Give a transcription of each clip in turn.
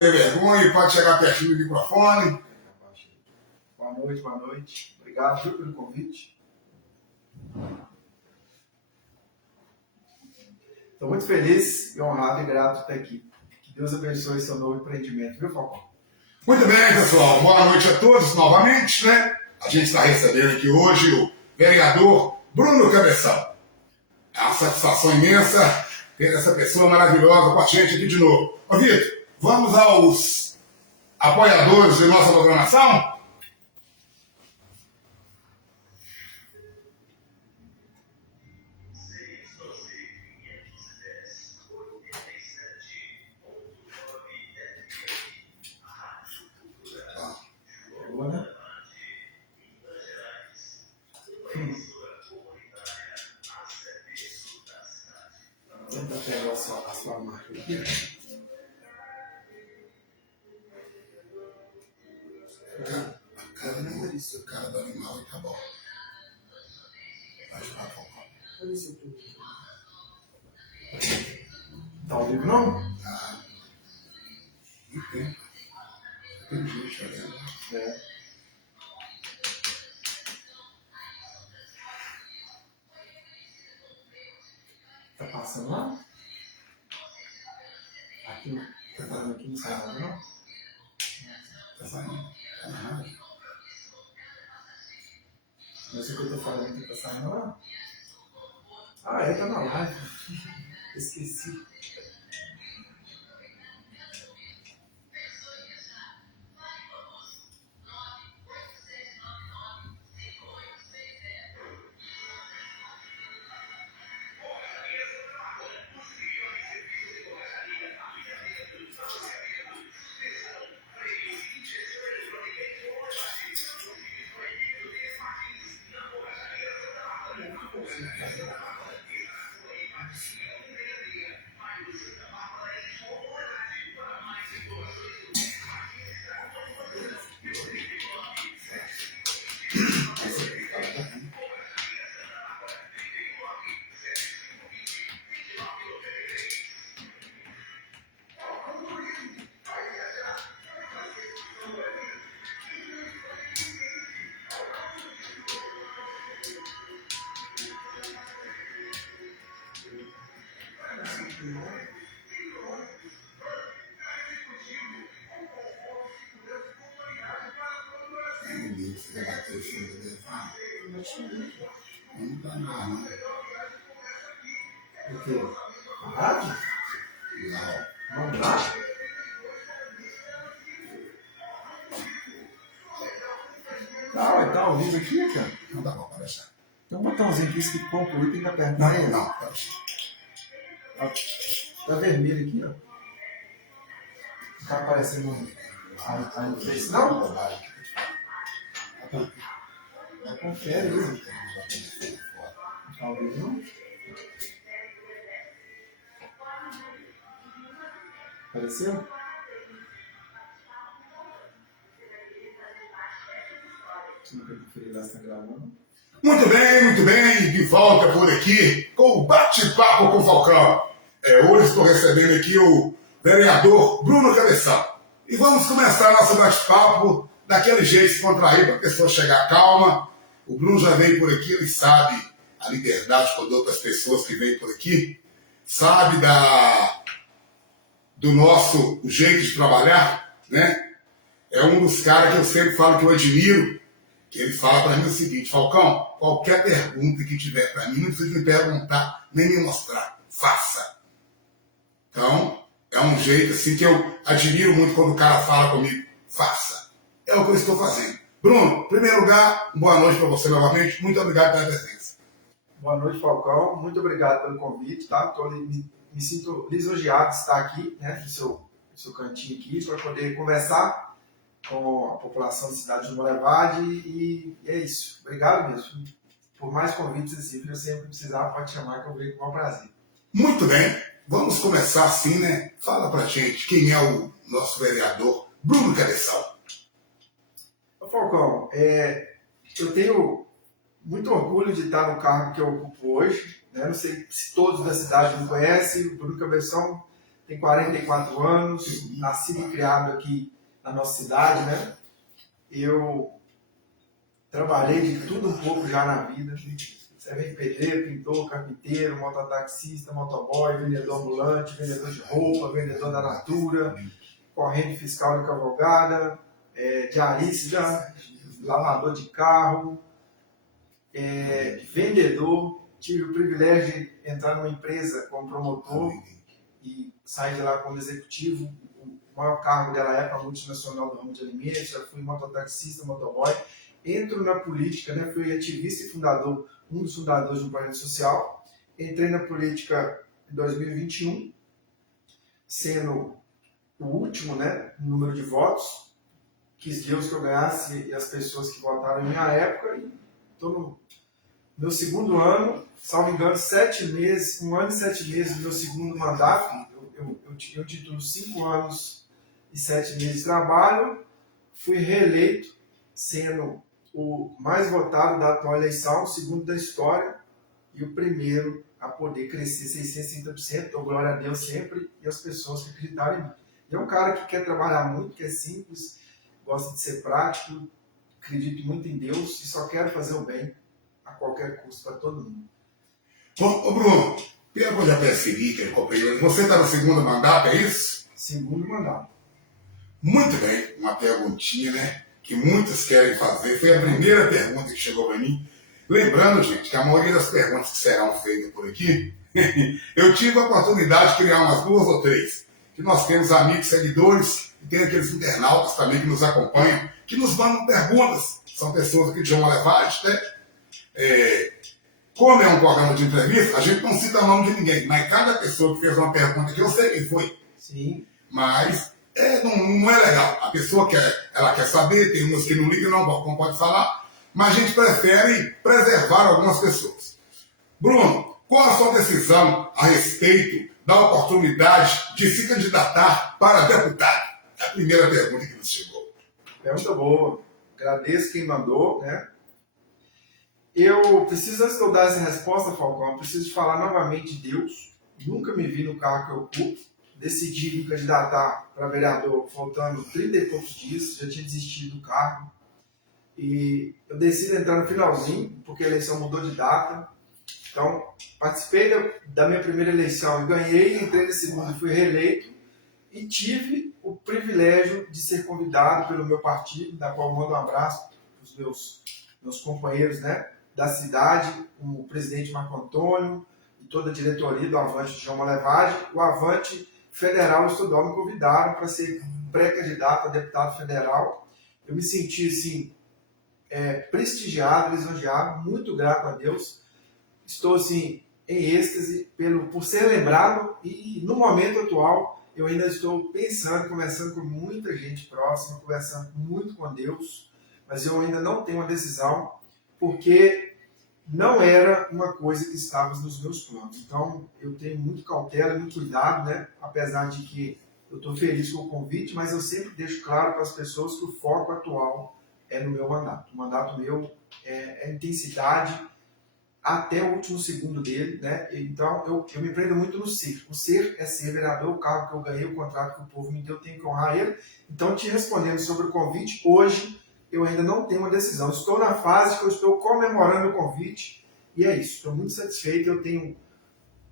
Tem vergonha, pode chegar pertinho do microfone. Boa noite, boa noite. Obrigado pelo convite. Estou muito feliz e honrado e grato de estar aqui. Que Deus abençoe seu novo empreendimento, viu, Falcão? Muito bem, pessoal. Boa noite a todos novamente, né? A gente está recebendo aqui hoje o vereador Bruno Cabeção. É uma satisfação imensa ter essa pessoa maravilhosa com a gente aqui de novo. Ô, Vitor, vamos aos apoiadores de nossa programação? Tenta pegar a sua marca aqui. Cara, não é isso. O cara do animal e tá bom. Vai jogar Falcão. Tá ao vivo, não? Ah, muito tempo. Tem gente olhando. É. Tá passando lá? Aqui não. Tá falando aqui, não sai nada, não? Tá saindo. Tá na rádio. Mas o que eu tô falando aqui tá saindo lá? Ah, é, tá na live. Esqueci. Você vai bater o filho do elefante? Não tá não. O quê? A rádio? Não. Vamos lá? Tá ao vivo aqui, cara? Não dá pra aparecer. Tem um botãozinho aqui escrito concluir, tem que apertar ele. Não, aparece. Tá vermelho aqui, ó. Tá aparecendo aí no Face, não? Bobagem. Confere isso. Tá ao vivo, não? Apareceu? Nunca conferi lá se tá gravando. Muito bem, de volta por aqui com o bate-papo com o Falcão. Hoje estou recebendo aqui o vereador Bruno Cabeção. E vamos começar nosso bate-papo daquele jeito descontraído para a pessoa chegar calma. O Bruno já veio por aqui, ele sabe a liberdade que eu dou para as pessoas que vêm por aqui, sabe do nosso jeito de trabalhar, né? É um dos caras que eu sempre falo que eu admiro, que ele fala para mim o seguinte: Falcão, qualquer pergunta que tiver para mim, não precisa me perguntar, nem me mostrar, faça. Então, é um jeito assim que eu admiro muito quando o cara fala comigo, faça. É o que eu estou fazendo. Bruno, em primeiro lugar, boa noite para você novamente, muito obrigado pela presença. Boa noite, Falcão. Muito obrigado pelo convite, tá? Me sinto lisonjeado de estar aqui, né, no seu cantinho aqui, para poder conversar com a população da cidade de Molevade e é isso. Obrigado mesmo. Por mais convites assim, eu sempre precisar, pode chamar que eu venho com o maior prazer. Muito bem, vamos começar assim, né? Fala pra gente quem é o nosso vereador Bruno Cabeção. Falcão, eu tenho muito orgulho de estar no cargo que eu ocupo hoje, né? Não sei se todos da cidade me conhecem, o Bruno Cabeção tem 44 anos, nascido e criado aqui na nossa cidade, né? Eu trabalhei de tudo um pouco já na vida. Servei pedreiro, pintor, carpinteiro, mototaxista, motoboy, vendedor ambulante, vendedor de roupa, vendedor da Natura, corrente fiscal e cavalgada, diarista, lavador de carro, vendedor. Tive o privilégio de entrar numa empresa como promotor e sair de lá como executivo. O maior cargo dela é para a multinacional do ramo de alimentos. Já fui mototaxista, motoboy. Entro na política, né? Fui ativista e fundador, um dos fundadores do Projeto Social. Entrei na política em 2021, sendo o último, né, número de votos. Quis Deus que eu ganhasse e as pessoas que votaram em minha época. E estou no meu segundo ano, salvo engano, 7 meses, 1 ano e 7 meses do meu segundo mandato. Eu titulo 5 anos e 7 meses de trabalho. Fui reeleito, sendo o mais votado da atual eleição, o segundo da história e o primeiro a poder crescer 630%. Dou glória a Deus sempre e as pessoas que acreditaram em mim. E é um cara que quer trabalhar muito, que é simples, gosta de ser prático, acredito muito em Deus e só quero fazer o bem a qualquer custo para todo mundo. Ô Bruno, eu já percebi que ele companheiro, você está no segundo mandato, é isso? Segundo mandato. Muito bem, uma perguntinha, né? Que muitos querem fazer. Foi a primeira pergunta que chegou para mim. Lembrando, gente, que a maioria das perguntas que serão feitas por aqui, eu tive a oportunidade de criar umas 2 ou 3. Que nós temos amigos, seguidores, e tem aqueles internautas também que nos acompanham, que nos mandam perguntas. São pessoas aqui de João Levade, né? Como é um programa de entrevista, a gente não cita o nome de ninguém, mas cada pessoa que fez uma pergunta aqui, eu sei quem foi. Sim. Mas não é legal. A pessoa ela quer saber, tem umas que não ligam, não pode falar, mas a gente prefere preservar algumas pessoas. Bruno, qual a sua decisão a respeito da oportunidade de se candidatar para deputado? É a primeira pergunta que nos chegou. Pergunta boa. Agradeço quem mandou, né? Eu preciso, antes de eu dar essa resposta, Falcão, eu preciso falar novamente de Deus. Nunca me vi no cargo que eu ocupo. Decidi me candidatar para vereador faltando 30 e poucos dias, já tinha desistido do cargo. E eu decido entrar no finalzinho, porque a eleição mudou de data. Então, participei da minha primeira eleição e ganhei, entrei na segunda e fui reeleito. E tive o privilégio de ser convidado pelo meu partido, da qual eu mando um abraço para os meus companheiros, né, da cidade, o presidente Marco Antônio e toda a diretoria do Avante de João Malevade. O Avante Federal e Estadual me convidaram para ser pré-candidato a deputado federal. Eu me senti assim, prestigiado, lisonjeado, muito grato a Deus. Estou assim, em êxtase por ser lembrado e no momento atual eu ainda estou pensando, conversando com muita gente próxima, conversando muito com Deus, mas eu ainda não tenho uma decisão porque não era uma coisa que estava nos meus planos. Então, eu tenho muito cautela, muito cuidado, né? Apesar de que eu estou feliz com o convite, mas eu sempre deixo claro para as pessoas que o foco atual é no meu mandato. O mandato meu é intensidade até o último segundo dele, né? Então, eu me prendo muito no ser. O ser é ser vereador, o cargo que eu ganhei, o contrato que o povo me deu, eu tenho que honrar ele. Então, te respondendo sobre o convite, hoje eu ainda não tenho uma decisão. Estou na fase que eu estou comemorando o convite e é isso. Estou muito satisfeito. Eu tenho,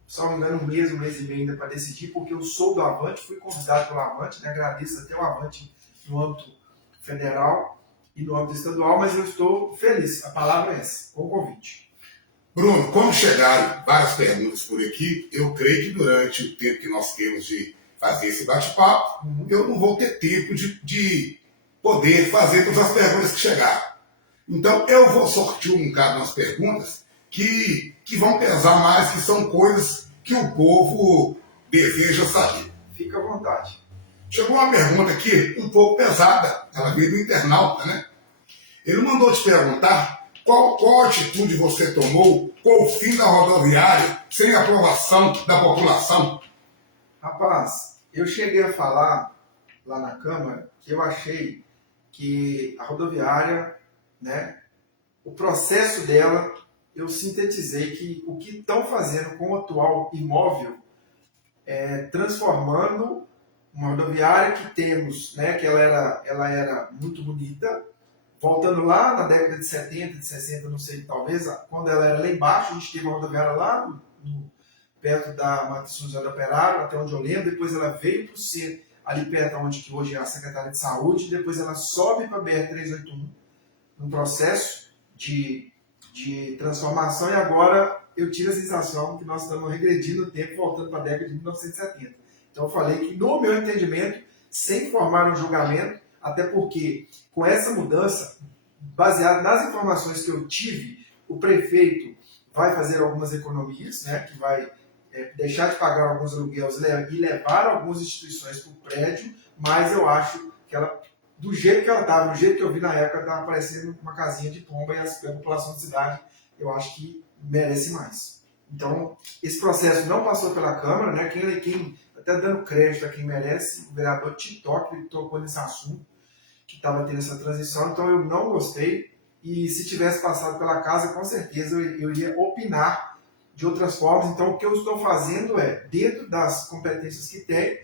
salvo engano, um mês e meio ainda para decidir, porque eu sou do Avante, fui convidado pelo Avante, né? Agradeço até o Avante no âmbito federal e no âmbito estadual, mas eu estou feliz. A palavra é essa, com o convite. Bruno, como chegaram várias perguntas por aqui, eu creio que durante o tempo que nós temos de fazer esse bate-papo, eu não vou ter tempo de poder fazer todas as perguntas que chegaram. Então, eu vou sortir um bocado nas perguntas que vão pesar mais, que são coisas que o povo deseja saber. Fica à vontade. Chegou uma pergunta aqui um pouco pesada, ela veio do internauta, né? Ele mandou te perguntar qual atitude você tomou com o fim da rodoviária sem aprovação da população? Rapaz, eu cheguei a falar lá na Câmara que eu achei que a rodoviária, né, o processo dela, eu sintetizei que o que estão fazendo com o atual imóvel transformando uma rodoviária que temos, né, que ela era muito bonita, voltando lá na década de 70, de 60, não sei, talvez, quando ela era lá embaixo, a gente teve uma rodoviária lá perto da Matriz José do Operário, até onde eu lembro, depois ela veio para o centro, ali perto onde que hoje é a Secretaria de Saúde, depois ela sobe para a BR-381, num processo de transformação, e agora eu tive a sensação que nós estamos regredindo o tempo, voltando para a década de 1970. Então eu falei que, no meu entendimento, sem formar um julgamento, até porque com essa mudança, baseado nas informações que eu tive, o prefeito vai fazer algumas economias, né, que vai deixar de pagar alguns aluguéis e levar algumas instituições para o prédio, mas eu acho que ela, do jeito que ela estava, do jeito que eu vi na época, estava parecendo uma casinha de pomba, e a população da cidade, eu acho que merece mais. Então, esse processo não passou pela Câmara, né? Quem até dando crédito a quem merece, o vereador TikTok, ele tocou nesse assunto, que estava tendo essa transição, então eu não gostei, e se tivesse passado pela casa, com certeza eu iria opinar de outras formas. Então, o que eu estou fazendo é, dentro das competências que tem,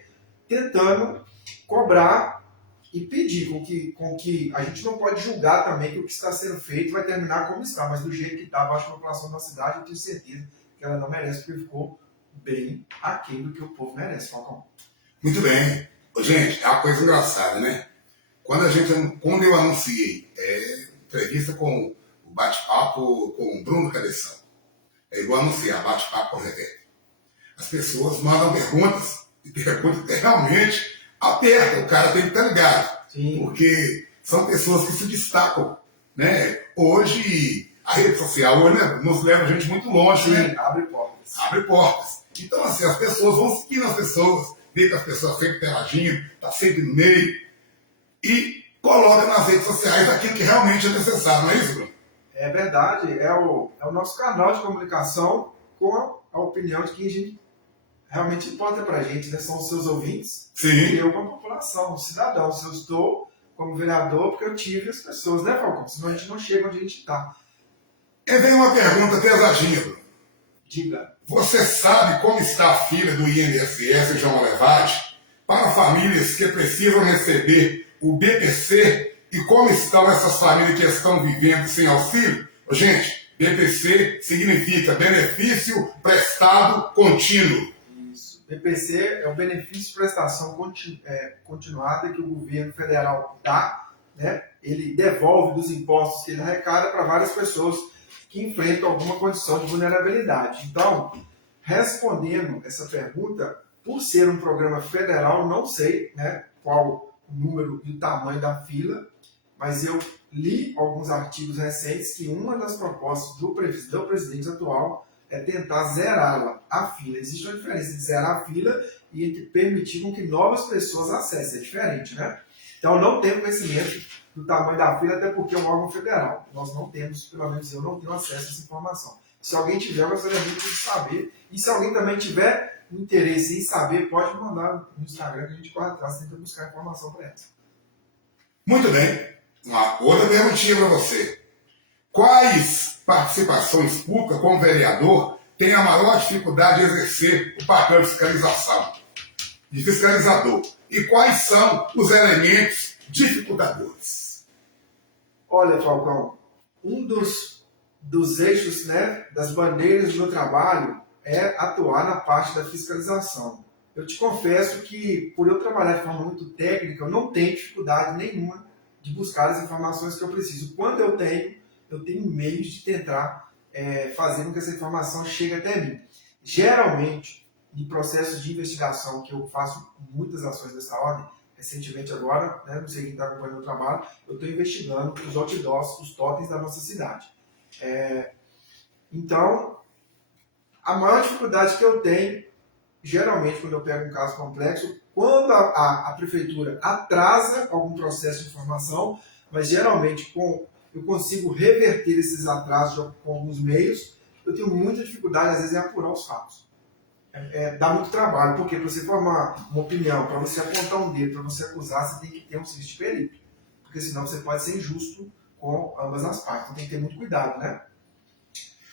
tentando cobrar e pedir com que a gente não pode julgar também que o que está sendo feito vai terminar como está, mas do jeito que está, abaixo da população da cidade, eu tenho certeza que ela não merece, porque ficou bem aquém do que o povo merece, Falcão. Muito bem. Ô, gente, é uma coisa engraçada, né? Quando eu anunciei entrevista com o bate-papo com o Bruno Cabeção, é igual anunciar bate-papo com o Rebeca. As pessoas mandam perguntas, e perguntas que realmente apertam, o cara tem que estar ligado. Sim. Porque são pessoas que se destacam, né? Hoje, a rede social hoje, né, nos leva a gente muito longe, né? Abre portas. Abre portas. Então, assim, as pessoas vão seguindo as pessoas, vê que as pessoas sempre interagindo, tá sempre no meio, e coloca nas redes sociais aquilo que realmente é necessário, não é isso, Bruno? É verdade, é o nosso canal de comunicação com a opinião de quem a gente realmente importa pra gente, né? São os seus ouvintes. Sim. E eu como população, cidadão. Se eu estou como vereador, porque eu tive as pessoas, né, Falcão? Senão a gente não chega onde a gente está. E vem uma pergunta pesadinha, Bruno. Diga. Você sabe como está a fila do INSS João Levade para famílias que precisam receber o BPC e como estão essas famílias que estão vivendo sem auxílio? Gente, BPC significa benefício prestado contínuo. Isso. BPC é o benefício de prestação continuada que o governo federal dá, né? Ele devolve dos impostos que ele arrecada para várias pessoas que enfrentam alguma condição de vulnerabilidade. Então, respondendo essa pergunta, por ser um programa federal, não sei, né, qual o número e o tamanho da fila, mas eu li alguns artigos recentes que uma das propostas do presidente atual é tentar zerá-la, a fila. Existe uma diferença entre zerar a fila e entre permitir com que novas pessoas acessem. É diferente, né? Então, eu não tenho conhecimento do tamanho da fila, até porque é um órgão federal. Nós não temos, pelo menos eu não tenho acesso a essa informação. Se alguém tiver, eu gostaria muito de saber. E se alguém também tiver interesse em saber, pode mandar no Instagram que a gente corre atrás, tenta buscar informação para ela. Muito bem. Uma outra perguntinha para você. Quais participações públicas como vereador têm a maior dificuldade de exercer o papel de fiscalizador? E quais são os elementos dificultadores? Olha, Falcão, um dos eixos, né, das bandeiras do meu trabalho é atuar na parte da fiscalização. Eu te confesso que, por eu trabalhar de forma muito técnica, eu não tenho dificuldade nenhuma de buscar as informações que eu preciso. Quando eu tenho meios de tentar fazer com que essa informação chegue até mim. Geralmente, em processos de investigação, que eu faço muitas ações dessa ordem, recentemente agora, né, não sei quem está acompanhando o trabalho, eu estou investigando os outdoors, os totens da nossa cidade. Então, a maior dificuldade que eu tenho, geralmente quando eu pego um caso complexo, quando a prefeitura atrasa algum processo de informação, mas geralmente eu consigo reverter esses atrasos com alguns meios, eu tenho muita dificuldade, às vezes, em apurar os fatos. Dá muito trabalho, porque para você formar uma opinião, para você apontar um dedo, para você acusar, você tem que ter um serviço de perito. Porque senão você pode ser injusto com ambas as partes. Então tem que ter muito cuidado, né?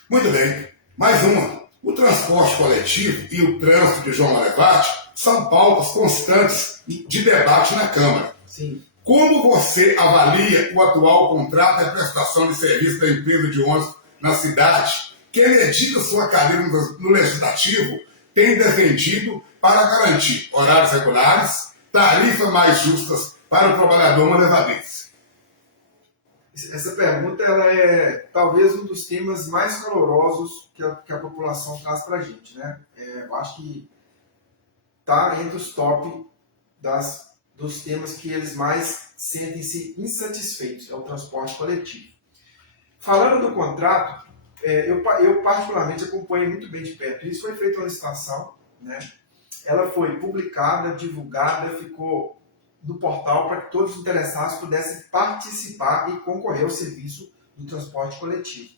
Muito bem. Mais uma. O transporte coletivo e o trânsito de João Marevate são pautas constantes de debate na Câmara. Sim. Como você avalia o atual contrato de prestação de serviço da empresa de ônibus na cidade, que elegida sua cadeira no Legislativo, tem defendido para garantir horários regulares, tarifas mais justas para o trabalhador manevadense? Essa pergunta ela é talvez um dos temas mais calorosos que a população traz para a gente, né? Eu acho que está entre os top dos temas que eles mais sentem-se insatisfeitos, é o transporte coletivo. Falando do contrato, eu particularmente acompanhei muito bem de perto. Isso foi feito uma licitação, né? Ela foi publicada, divulgada, ficou no portal para que todos os interessados pudessem participar e concorrer ao serviço do transporte coletivo,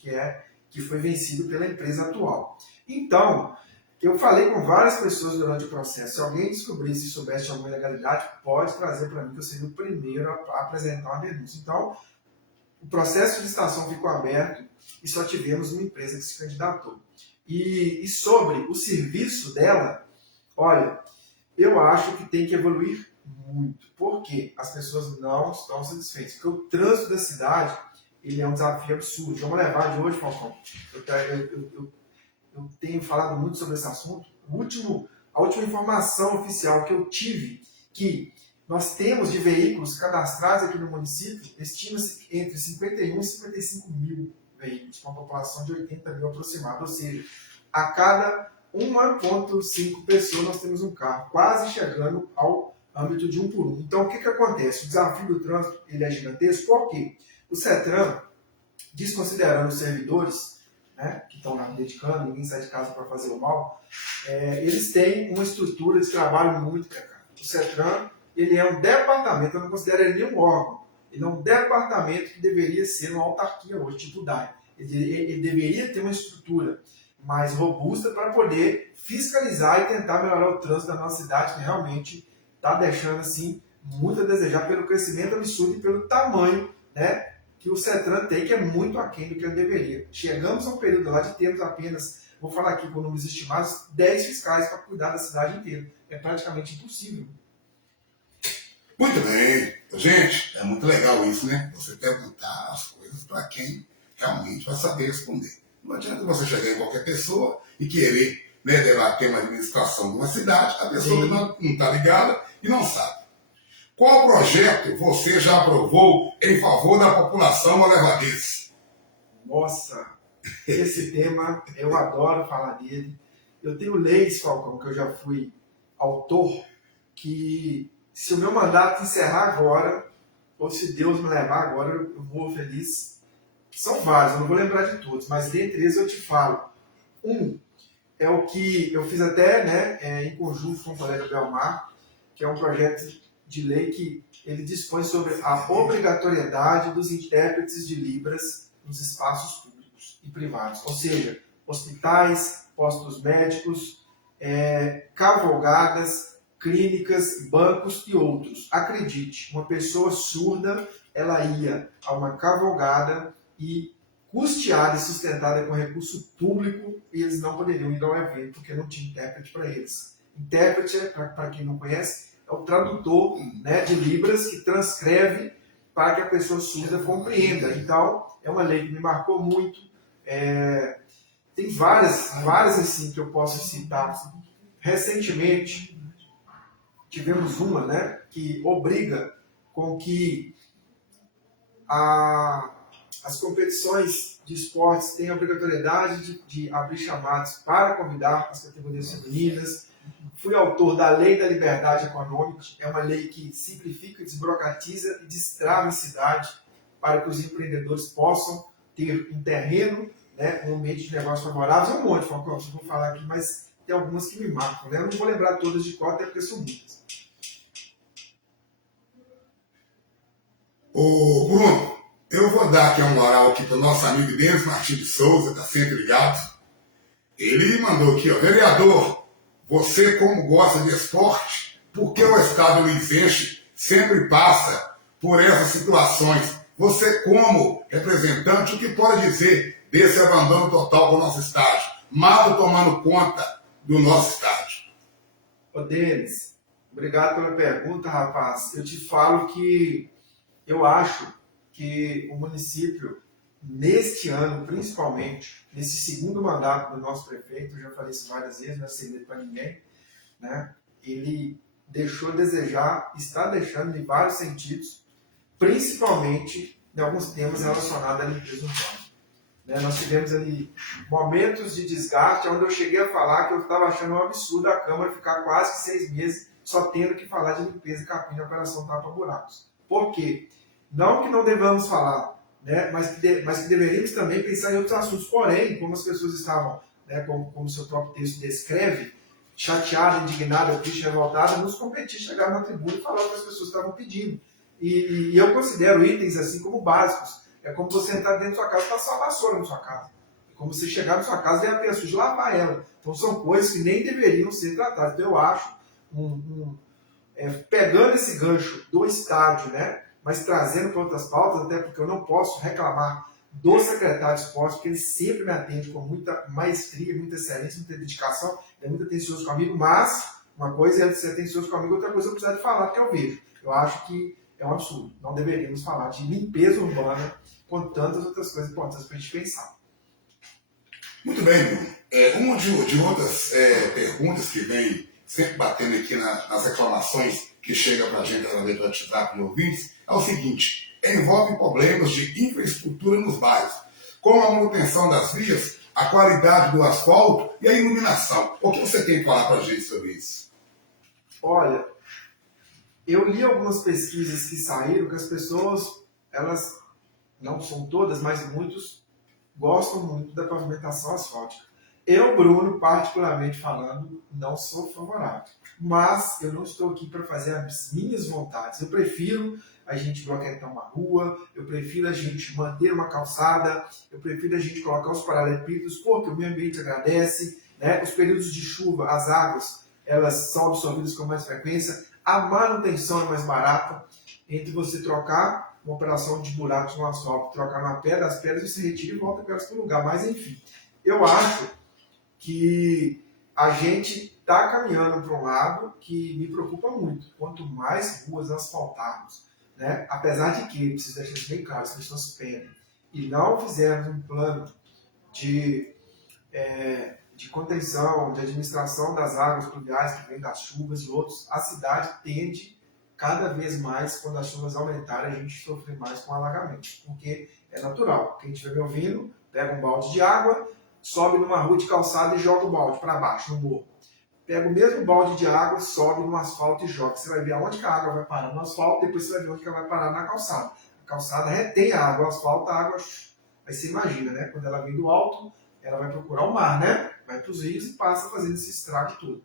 que foi vencido pela empresa atual. Então, eu falei com várias pessoas durante o processo. Se alguém descobrisse e soubesse de alguma ilegalidade, pode trazer para mim, que eu seria o primeiro a apresentar uma denúncia. Então, o processo de licitação ficou aberto e só tivemos uma empresa que se candidatou. E sobre o serviço dela, olha, eu acho que tem que evoluir muito. Por quê? As pessoas não estão satisfeitas. Porque o trânsito da cidade, ele é um desafio absurdo. Vamos levar de hoje, Falcão. Eu tenho falado muito sobre esse assunto. A última informação oficial que eu tive, que nós temos de veículos cadastrados aqui no município, estima-se entre 51 e 55 mil veículos, com uma população de 80 mil aproximada. Ou seja, a cada 1,5 pessoas nós temos um carro, quase chegando ao âmbito de 1 por 1. Então, o que acontece? O desafio do trânsito ele é gigantesco, porque o CETRAN, desconsiderando os servidores, né, que estão lá dedicando, ninguém sai de casa para fazer o mal, eles têm uma estrutura de trabalho muito precária. O CETRAN, ele é um departamento, eu não considero ele nem um órgão, ele é um departamento que deveria ser uma autarquia hoje, tipo o DAE. Ele deveria ter uma estrutura mais robusta para poder fiscalizar e tentar melhorar o trânsito da nossa cidade, que realmente está deixando assim, muito a desejar pelo crescimento absurdo e pelo tamanho, né, que o CETRAN tem, que é muito aquém do que ele deveria. Chegamos a um período lá de termos apenas, vou falar aqui com números estimados, 10 fiscais para cuidar da cidade inteira. É praticamente impossível. Muito bem. Gente, é muito legal isso, né? Você perguntar as coisas para quem realmente vai saber responder. Não adianta você chegar em qualquer pessoa e querer, né, debater uma administração de uma cidade, a pessoa não está ligada e não sabe. Qual projeto você já aprovou em favor da população manevadense? Nossa, esse tema eu adoro falar dele. Eu tenho leis, Falcão, que eu já fui autor, que se o meu mandato encerrar agora, ou se Deus me levar agora, eu vou feliz. São vários, eu não vou lembrar de todos, mas dentre eles eu te falo. Um é o que eu fiz até, né, em conjunto com o colega Belmar, que é um projeto de lei que ele dispõe sobre a obrigatoriedade dos intérpretes de Libras nos espaços públicos e privados. Ou seja, hospitais, postos médicos, cavalgadas, clínicas, bancos e outros. Acredite, uma pessoa surda, ela ia a uma cavalgada e custeada e sustentada com recurso público, e eles não poderiam ir ao evento porque não tinha intérprete para eles. Intérprete, para quem não conhece, é o tradutor, né, de Libras que transcreve para que a pessoa surda compreenda. Então, é uma lei que me marcou muito. Tem várias assim que eu posso citar. Recentemente, tivemos uma, né, que obriga com que as competições de esportes tenham a obrigatoriedade de abrir chamados para convidar as categorias femininas. Fui autor da Lei da Liberdade Econômica, é uma lei que simplifica, desburocratiza e destrava a cidade para que os empreendedores possam ter um terreno, né, um ambiente de negócio favorável. É um monte, Falcão, que eu vou falar aqui, mas tem algumas que me marcam, né? Eu não vou lembrar todas de cor, até porque são muitas. Ô, Bruno, eu vou dar aqui uma moral aqui para o nosso amigo Denis Martins de Souza, está sempre ligado. Ele mandou aqui, ó, vereador, você como gosta de esporte, por que o estado luizense sempre passa por essas situações? Você como representante, o que pode dizer desse abandono total do nosso estádio? mato tomando conta do nosso estádio. Ô, Denis, obrigado pela pergunta, rapaz. Eu te falo que eu acho que o município, neste ano, principalmente, nesse segundo mandato do nosso prefeito, eu já falei isso várias vezes, não é segredo para ninguém, né? Ele deixou a desejar, está deixando em vários sentidos, principalmente em alguns temas relacionados à limpeza urbana. Né? Nós tivemos ali momentos de desgaste, onde eu cheguei a falar que eu estava achando um absurdo a Câmara ficar quase 6 meses só tendo que falar de limpeza e capim na operação tapa-buracos. Por quê? Não que não devamos falar, né? mas que deveríamos também pensar em outros assuntos. Porém, como as pessoas estavam, né, como o seu próprio texto descreve, chateada, indignada, triste, revoltada, nos competir chegar na tribuna e falar o que as pessoas estavam pedindo. E eu considero itens assim como básicos. É como você entrar dentro da sua casa e passar a vassoura na sua casa. É como você chegar na sua casa e ver a pessoa de lavar ela. Então são coisas que nem deveriam ser tratadas. Então eu acho, pegando esse gancho do estádio, né, mas trazendo para outras pautas, até porque eu não posso reclamar do secretário de esporte, porque ele sempre me atende com muita maestria, muita excelência, muita dedicação, é muito atencioso comigo, mas uma coisa é ele ser atencioso comigo, outra coisa eu preciso de falar, que eu vejo. Eu acho que é um absurdo. Não deveríamos falar de limpeza urbana com tantas outras coisas importantes para a gente pensar. Muito bem, Bruno. Uma de outras perguntas que vem sempre batendo aqui nas reclamações que chega para a gente através do WhatsApp de ouvintes é o seguinte: envolve problemas de infraestrutura nos bairros, como a manutenção das vias, a qualidade do asfalto e a iluminação. O que você tem que falar para a gente sobre isso? Olha, eu li algumas pesquisas que saíram que as pessoas, elas, não são todas, mas muitos, gostam muito da pavimentação asfáltica. Eu, Bruno, particularmente falando, não sou favorável. Mas eu não estou aqui para fazer as minhas vontades. Eu prefiro a gente bloquear uma rua, eu prefiro a gente manter uma calçada, eu prefiro a gente colocar os paralelepípedos, porque o meio ambiente agradece, né? Os períodos de chuva, as águas, elas são absorvidas com mais frequência, a manutenção é mais barata. Entre você trocar uma operação de buracos no asfalto, trocar uma pedra, as pedras você retira e volta para o lugar. Mas enfim, eu acho que a gente está caminhando para um lado que me preocupa muito. Quanto mais ruas asfaltarmos, né? Apesar de que, preciso deixar isso bem claro, as pessoas pedem, e não fizermos um plano de contenção, de administração das águas pluviais que vêm das chuvas e outros, a cidade tende cada vez mais, quando as chuvas aumentarem, a gente sofrer mais com alagamentos, porque é natural. Quem estiver me ouvindo, pega um balde de água, sobe numa rua de calçada e joga o balde para baixo, no morro. Pega o mesmo balde de água, sobe no asfalto e joga. Você vai ver aonde que a água vai parar no asfalto, depois você vai ver onde que ela vai parar na calçada. A calçada retém a água, o asfalto, a água... Aí você imagina, né? Quando ela vem do alto, ela vai procurar o mar, né? Vai para os rios e passa fazendo esse estrago todo.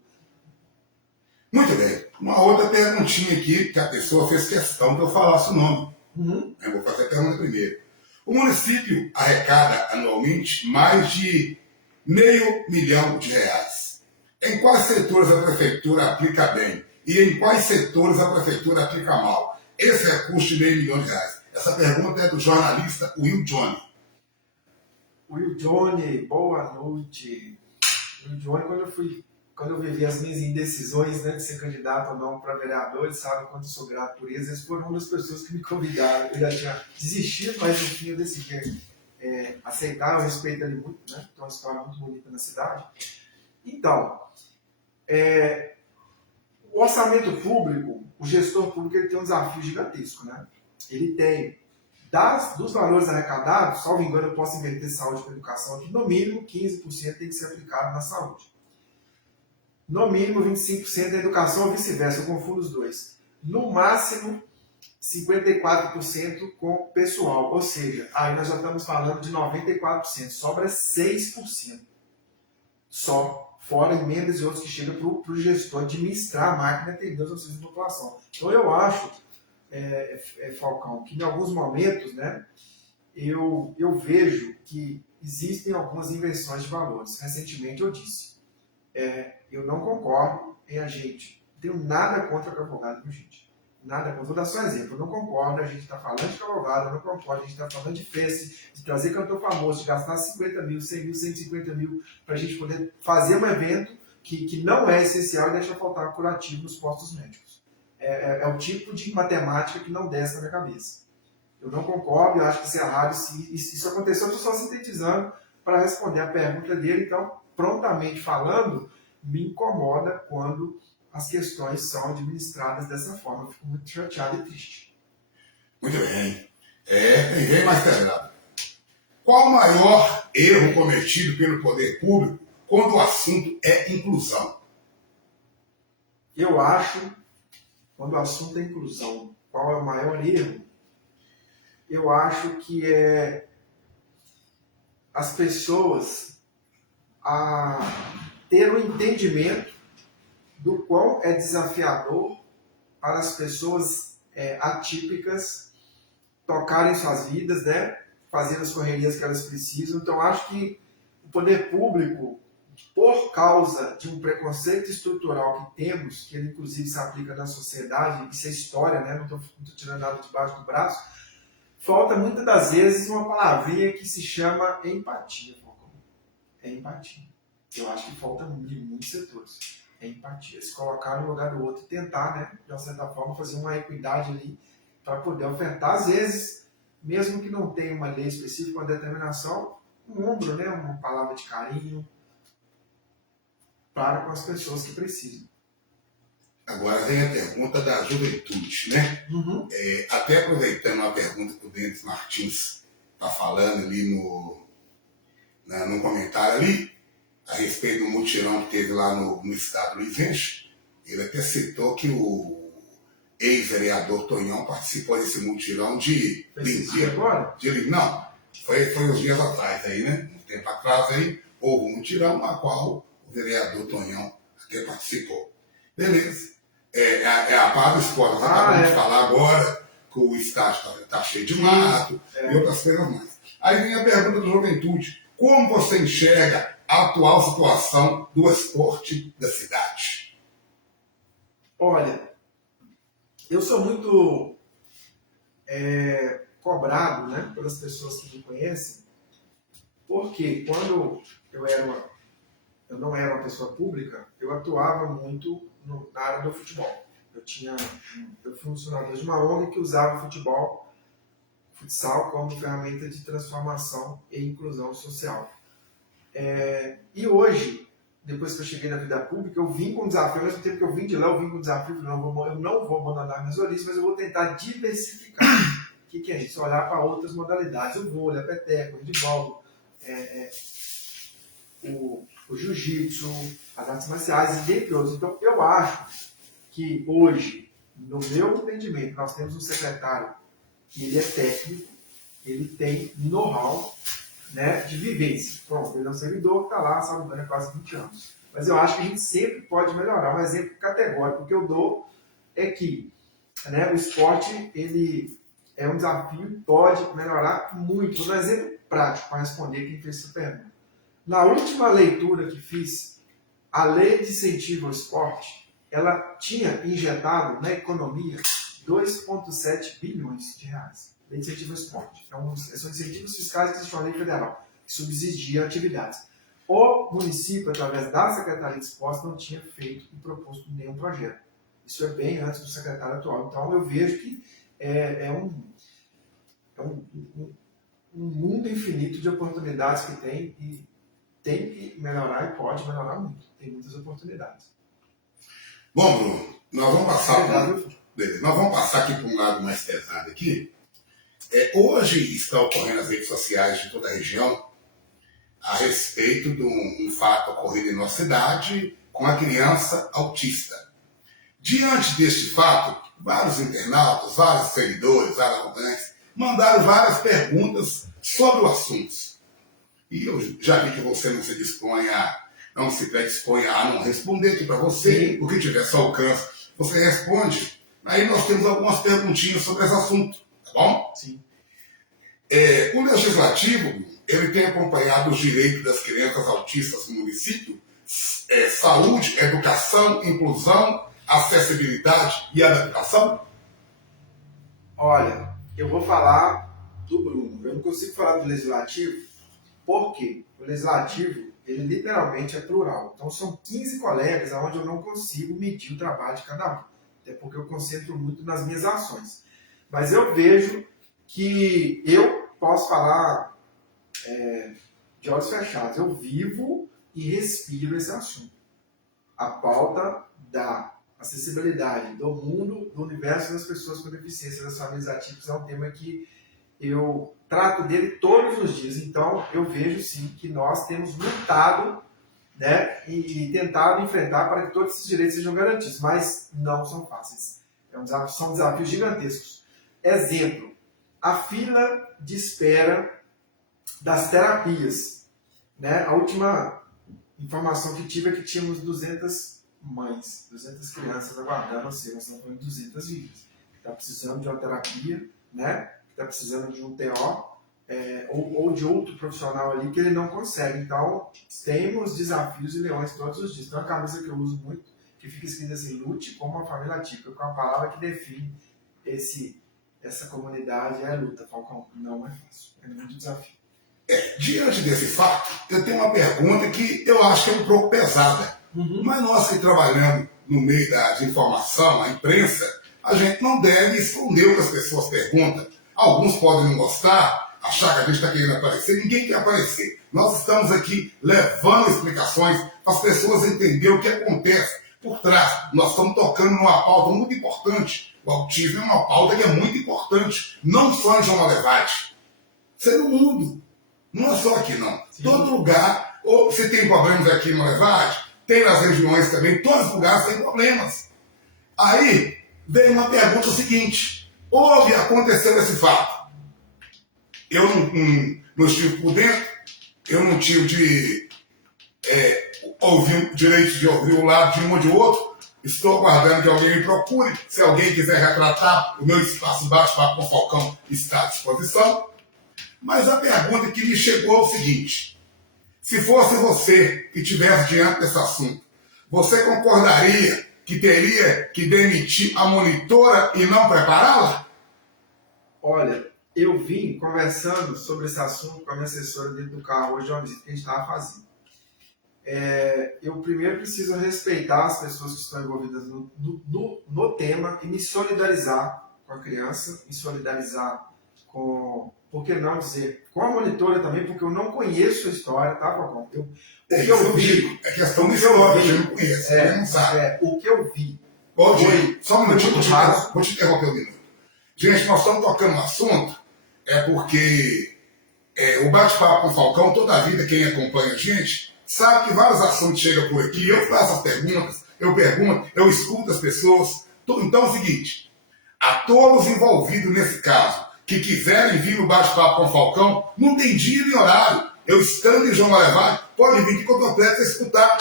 Muito bem. Uma outra perguntinha aqui, que a pessoa fez questão que eu falasse o nome. Eu vou fazer a pergunta primeiro. O município arrecada anualmente mais de R$500 milhão. Em quais setores a prefeitura aplica bem? E em quais setores a prefeitura aplica mal? Esse recurso de R$500 milhões. Essa pergunta é do jornalista Will Johnny. Will Johnny, boa noite. Will Johnny, quando eu vivi as minhas indecisões, né, de ser candidato ou não para vereador, ele sabe o quanto eu sou grato por eles. Eles foram uma das pessoas que me convidaram. Eu já tinha desistido, mas no fim eu decidi aceitar. Eu respeito ele muito, né? Tem uma história muito bonita na cidade. Então, o orçamento público, o gestor público, ele tem um desafio gigantesco, né? Ele tem, dos valores arrecadados, salvo engano, eu posso inverter saúde para educação aqui, no mínimo 15% tem que ser aplicado na saúde. No mínimo 25% da educação ou vice-versa, eu confundo os dois. No máximo 54% com pessoal, ou seja, aí nós já estamos falando de 94%, sobra 6%. Só, fora emendas e outros que chegam para o gestor administrar a máquina e atender os auxílios da população. Então eu acho, Falcão, que em alguns momentos, né, eu vejo que existem algumas inversões de valores. Recentemente eu disse, eu não concordo em a gente, não tenho nada contra a advogado, gente. Nada contra. Vou dar só um exemplo. Eu não concordo, a gente está falando de cavalgada, eu não concordo, a gente está falando de festa, de trazer cantor famoso, de gastar 50 mil, 100 mil, 150 mil, para a gente poder fazer um evento que não é essencial e deixa faltar curativo nos postos médicos. É o tipo de matemática que não desce na minha cabeça. Eu não concordo, eu acho que isso é errado. Se isso aconteceu, eu estou só sintetizando para responder a pergunta dele. Então, prontamente falando, me incomoda quando as questões são administradas dessa forma. Eu fico muito chateado e triste. Muito bem. Tem bem mais pesado. Qual o maior erro cometido pelo poder público quando o assunto é inclusão? Eu acho, quando o assunto é inclusão, qual é o maior erro? Eu acho que é as pessoas a ter um entendimento do quão é desafiador para as pessoas atípicas tocarem suas vidas, né? Fazendo as correrias que elas precisam. Então, acho que o poder público, por causa de um preconceito estrutural que temos, que ele inclusive se aplica na sociedade, isso é história, né? Não estou tirando nada debaixo do braço, falta muitas das vezes uma palavrinha que se chama empatia. É empatia. Eu acho que falta em muitos setores. É empatia. Se colocar no lugar do outro e tentar, né, de uma certa forma, fazer uma equidade ali para poder ofertar. Às vezes, mesmo que não tenha uma lei específica, uma determinação, um ombro, né, uma palavra de carinho para com as pessoas que precisam. Agora vem a pergunta da juventude, né? Uhum. Até aproveitando a pergunta que o Denis Martins está falando ali no comentário ali, a respeito do mutirão que teve lá no estado Luizense, ele até citou que o ex-vereador Tonhão participou desse mutirão de limpeza. Não, foi uns dias atrás aí, né? Um tempo atrás aí, houve um mutirão na qual o vereador Tonhão até participou. Beleza. A Pá do Esporte, nós acabamos de falar agora que o estádio está cheio de mato e outras coisas mais. Aí vem a pergunta da juventude. Como você enxerga a atual situação do esporte da cidade? Olha, eu sou muito cobrado, né, pelas pessoas que me conhecem, porque quando eu não era uma pessoa pública, eu atuava muito na área do futebol. Eu fui um funcionário de uma ONG que usava futsal como ferramenta de transformação e inclusão social. E hoje, depois que eu cheguei na vida pública, eu vim com um desafio, ao mesmo tempo que eu vim de lá, eu vim com um desafio, eu não vou abandonar minhas origens, mas eu vou tentar diversificar. O que é isso? Olhar para outras modalidades, o vôlei, a peteca, o handebol, o jiu-jitsu, as artes marciais, e dentre outros. Então, eu acho que hoje, no meu entendimento, nós temos um secretário que ele é técnico, ele tem know-how, né, de vivência. Pronto, ele é um servidor que está lá, salvando há quase 20 anos. Mas eu acho que a gente sempre pode melhorar. Um exemplo categórico que eu dou é que, né, o esporte ele é um desafio e pode melhorar muito. Vou dar um exemplo prático para responder quem fez essa pergunta. Na última leitura que fiz, a lei de incentivo ao esporte, ela tinha injetado na economia 2,7 bilhões de reais. Lei de incentivo ao esporte. Então, são incentivos fiscais que existem na lei federal, que subsidia atividades. O município, através da Secretaria de Esporte, não tinha feito e proposto nenhum projeto. Isso é bem antes do secretário atual. Então, eu vejo que é um mundo infinito de oportunidades que tem e tem que melhorar e pode melhorar muito. Tem muitas oportunidades. Bom, Bruno, nós vamos passar aqui para um lado mais pesado aqui. Hoje está ocorrendo nas redes sociais de toda a região a respeito de um fato ocorrido em nossa cidade com a criança autista. Diante deste fato, vários internautas, vários seguidores, vários acompanhantes mandaram várias perguntas sobre o assunto. E eu já vi que você não se predispõe a não responder aqui para você. Sim. O que tiver seu alcance, você responde. Aí nós temos algumas perguntinhas sobre esse assunto, tá bom? Sim. O Legislativo, ele tem acompanhado os direitos das crianças autistas no município, saúde, educação, inclusão, acessibilidade e adaptação? Olha, eu vou falar do Bruno. Eu não consigo falar do legislativo, porque o legislativo, ele literalmente é plural. Então são 15 colegas onde eu não consigo medir o trabalho de cada um. Até porque eu concentro muito nas minhas ações. Mas eu vejo que eu posso falar de olhos fechados. Eu vivo e respiro esse assunto. A pauta da acessibilidade do mundo, do universo das pessoas com deficiência, das famílias atípicas, é um tema que eu trato dele todos os dias. Então, eu vejo sim que nós temos lutado, né, e tentado enfrentar para que todos esses direitos sejam garantidos, mas não são fáceis. São desafios gigantescos. Exemplo, a fila de espera das terapias. Né? A última informação que tive é que tínhamos 200 mães, 200 crianças aguardando, ou seja, nós estamos falando de 200 vidas, que está precisando de uma terapia, né? Que está precisando de um TO, ou de outro profissional ali que ele não consegue. Então, temos desafios e leões todos os dias. Tem uma camisa que eu uso muito, que fica escrita assim: lute como uma família atípica, com a palavra que define essa comunidade, é a luta, Falcão. Não é fácil, é muito desafio. Diante desse fato, eu tenho uma pergunta que eu acho que é um pouco pesada. Mas nós que trabalhamos no meio da informação, a imprensa, a gente não deve esconder o que as pessoas perguntam. Alguns podem não gostar, achar que a gente está querendo aparecer. Ninguém quer aparecer. Nós estamos aqui levando explicações para as pessoas entenderem o que acontece por trás. Nós estamos tocando numa pauta muito importante. O autismo é uma pauta que é muito importante, não só em João Malevade. Isso é no mundo. Não é só aqui, não. Sim. Todo lugar, ou você tem problemas aqui em Malevade, tem nas regiões também, todos os lugares têm problemas. Aí, vem uma pergunta seguinte: aconteceu esse fato? Eu não estive por dentro, eu não tive de ouvir direito de ouvir o lado de um ou de outro. Estou aguardando que alguém me procure. Se alguém quiser retratar, o meu espaço bate-papo com o Falcão está à disposição. Mas a pergunta que me chegou é o seguinte: se fosse você que estivesse diante desse assunto, você concordaria que teria que demitir a monitora e não prepará-la? Olha, eu vim conversando sobre esse assunto com a minha assessora dentro do carro hoje, uma visita que a gente estava fazendo. Eu primeiro preciso respeitar as pessoas que estão envolvidas no tema e me solidarizar com a criança, me solidarizar com, por que não dizer, com a monitora também, porque eu não conheço a história, tá, Falcão? É questão de história, eu não conheço, eu não sabe. O que eu vi só um minutinho, vou te interromper um minuto. Gente, nós estamos tocando no assunto, porque o bate-papo com o Falcão, toda a vida, quem acompanha a gente, sabe que vários assuntos chegam por aqui, eu faço as perguntas, eu escuto as pessoas. Então é o seguinte: a todos envolvidos nesse caso, que quiserem vir no bate-papo com o Falcão, não tem dia nem horário. Eu estando em João Malevade, pode vir que eu estou completo a escutar.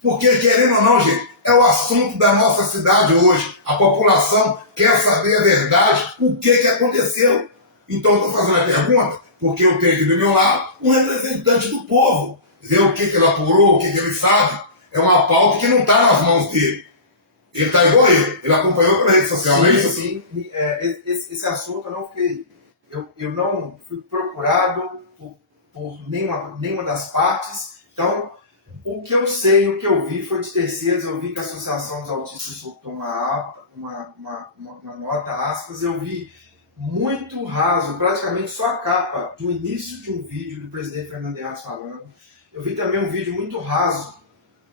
Porque, querendo ou não, gente, é o assunto da nossa cidade hoje. A população quer saber a verdade, o que aconteceu. Então, eu estou fazendo a pergunta porque eu tenho aqui do meu lado um representante do povo. Ver o que ele apurou, o que ele sabe. É uma pauta que não está nas mãos dele. Ele está igual ele acompanhou pela rede social, não é isso? Sim, esse assunto eu não fui procurado por nenhuma das partes. Então, o que eu sei, o que eu vi foi de terceiros. Eu vi que a Associação dos Autistas soltou uma nota, aspas. Eu vi muito raso, praticamente só a capa do início de um vídeo do presidente Fernando Henrique falando. Eu vi também um vídeo muito raso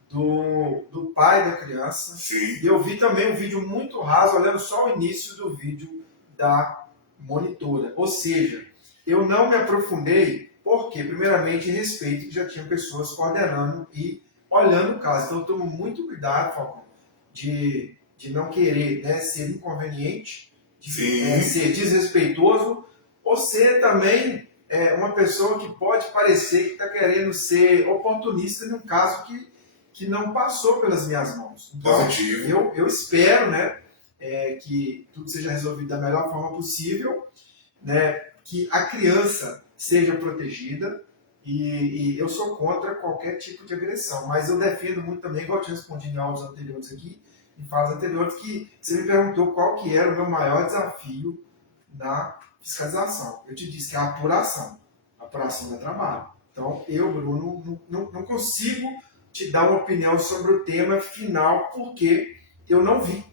do pai da criança. Sim. E eu vi também um vídeo muito raso, olhando só o início do vídeo da monitora. Ou seja, eu não me aprofundei porque, primeiramente, em respeito que já tinha pessoas coordenando e olhando o caso. Então eu tomo muito cuidado, Falcão, de não querer, né, ser inconveniente, de ser desrespeitoso, ou ser também uma pessoa que pode parecer que está querendo ser oportunista num caso que não passou pelas minhas mãos. Então, eu espero, né, que tudo seja resolvido da melhor forma possível, né, que a criança seja protegida, e eu sou contra qualquer tipo de agressão, mas eu defendo muito também, igual eu tinha respondido em áudios anteriores aqui, em falas anteriores, que você me perguntou qual que era o meu maior desafio na fiscalização. Eu te disse que é a apuração dá trabalho. Então, eu, Bruno, não consigo te dar uma opinião sobre o tema final, porque eu não vi.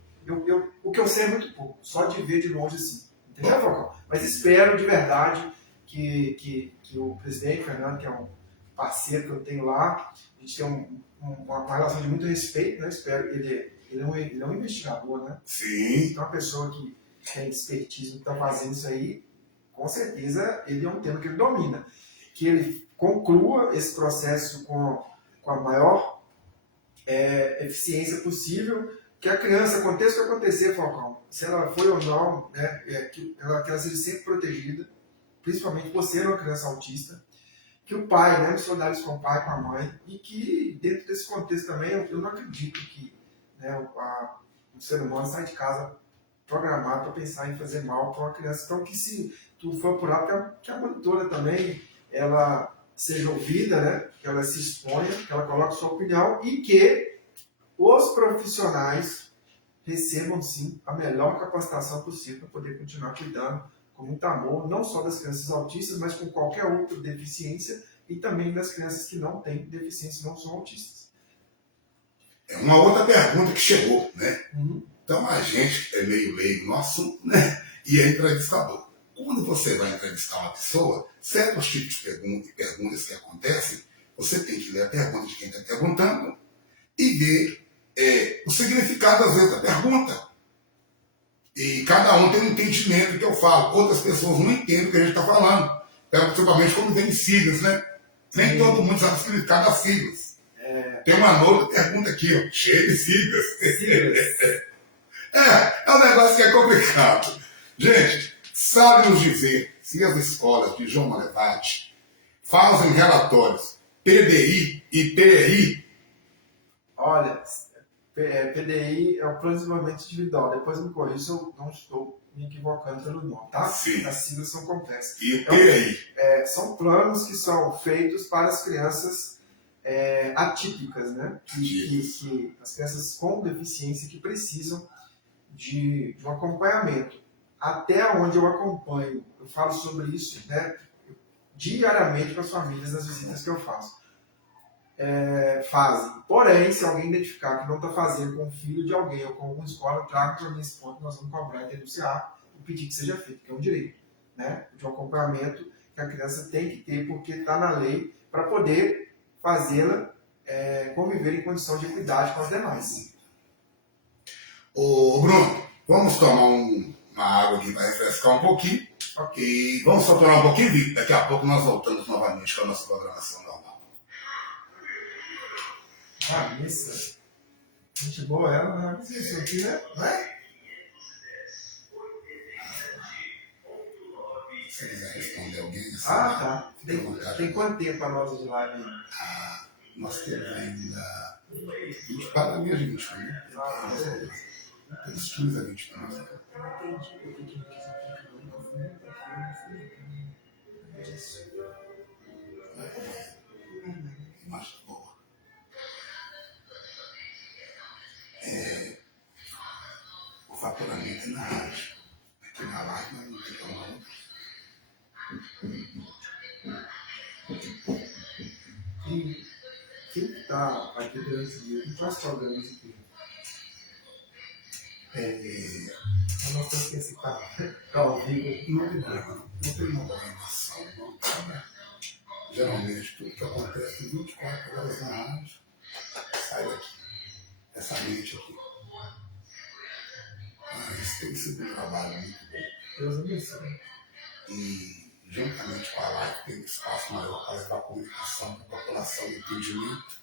O que eu sei é muito pouco, só de ver de longe assim. Entendeu, Falcão? Mas espero de verdade que o presidente Fernando, que é um parceiro que eu tenho lá, a gente tem uma relação de muito respeito, né? Espero. Ele é um investigador, né? Sim. Então, uma pessoa que tem expertise no que está fazendo isso aí, com certeza ele é um tema que ele domina. Que ele conclua esse processo com a maior eficiência possível, que a criança, aconteça o que acontecer, Falcão, se ela foi ou não, né, que ela seja sempre protegida, principalmente por ser uma criança autista, que o pai, né, solidarize com o pai, com a mãe, e que dentro desse contexto também, eu não acredito que, né, o ser humano sai de casa programado para pensar em fazer mal para uma criança. Então, que se tu for apurado, que a monitora também, ela seja ouvida, né, que ela se exponha, que ela coloque sua opinião e que os profissionais recebam, sim, a melhor capacitação possível para poder continuar cuidando com muito amor, não só das crianças autistas, mas com qualquer outra deficiência e também das crianças que não têm deficiência, não são autistas. É uma outra pergunta que chegou, né? Então a gente é meio leigo no assunto, né? E é entrevistador. Quando você vai entrevistar uma pessoa, certos tipos de perguntas que acontecem, você tem que ler a pergunta de quem está perguntando e ver o significado, às vezes, da pergunta. E cada um tem um entendimento do que eu falo. Outras pessoas não entendem o que a gente está falando. Principalmente quando vem siglas, né? Nem todo mundo sabe o significado das siglas. Tem uma outra pergunta aqui, ó, cheia de siglas. É um negócio que é complicado. Gente, sabe nos dizer se as escolas de João Malevade fazem relatórios PDI e PRI? Olha, PDI é o Plano de Desenvolvimento Individual. Depois me corrija se eu não estou me equivocando pelo nome, tá? Sim. As siglas são complexas. E o PRI? São planos que são feitos para as crianças atípicas, né? Que as crianças com deficiência que precisam de um acompanhamento. Até onde eu acompanho, eu falo sobre isso, né, diariamente com as famílias nas visitas que eu faço. Fazem. Porém, se alguém identificar que não está fazendo com o filho de alguém ou com alguma escola, traga para mim esse ponto, nós vamos cobrar e denunciar e pedir que seja feito, que é um direito, né, de um acompanhamento que a criança tem que ter, porque está na lei, para poder fazê-la conviver em condição de equidade com as demais. Ô Bruno, vamos tomar uma água aqui para refrescar um pouquinho. E vamos só tomar um pouquinho, Vitor. Daqui a pouco nós voltamos novamente com a nossa programação normal. Isso. Gente boa ela, né? Isso aqui, né? Não é? Se quiser responder alguém, assim, tá. Tem quanto tempo a nossa de live? Nós temos ainda 20 para mim, 20, né? Temos 15 a 20 para nós. Mas, boa. O faturamento é na rádio. Aqui na live nós não tem como não. E quem está aqui durante esse dia? Quem faz programas aqui? Eu não sei se está ao vivo. Não tem uma programação, não tá? Geralmente tudo que acontece 24 horas na rádio sai daqui. Essa mente aqui. Mas tem sido um trabalho muito bom. Deus abençoe. E juntamente com a live tem um espaço maior para levar a comunicação para a população do entendimento.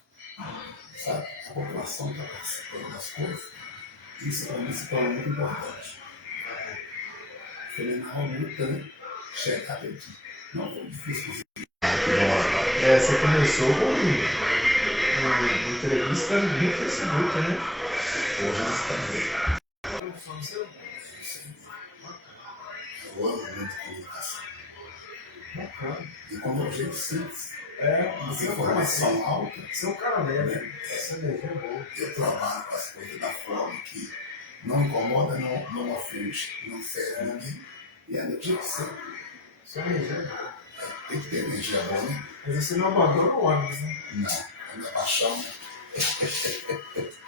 Sabe? A população está participando das coisas. Isso para mim se torna muito importante. Fenomenal luta, né? Chegar até aqui. Não foi difícil. Você começou com uma entrevista no Facebook, né? Hoje nós estamos aí. Eu amo muito comunicação. Bacana. E como é um jeito simples. Você é Informação alta. Você é um cara leve. Essa energia é boa. Eu trabalho com as coisas da forma que não incomoda, não ofende, não fere ninguém. E é energia que você Só energia boa. tem que ter energia boa, né? Mas você não abandona o ônibus, né? Não, é minha paixão, né?